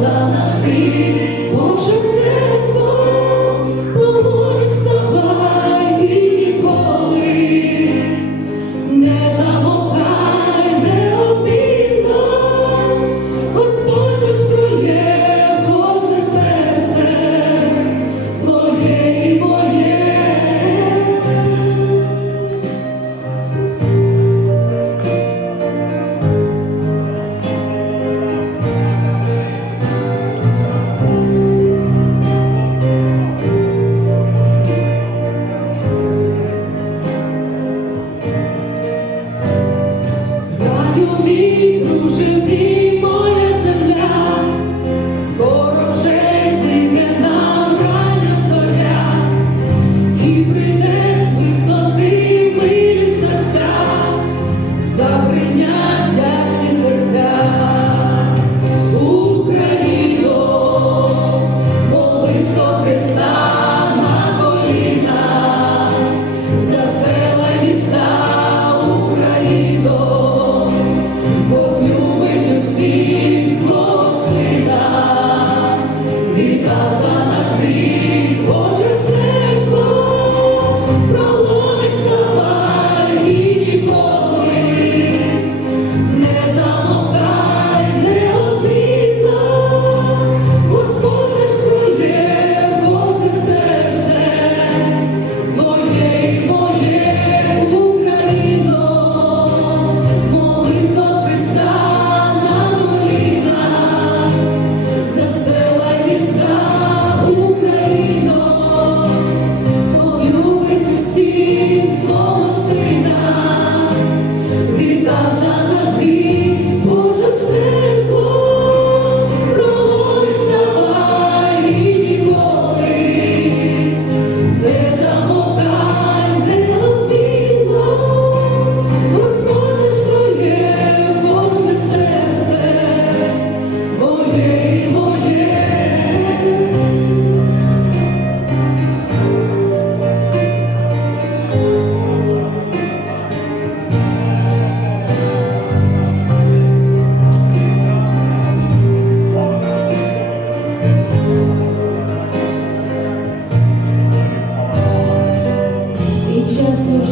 за наш Київ. мій друже.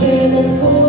синенько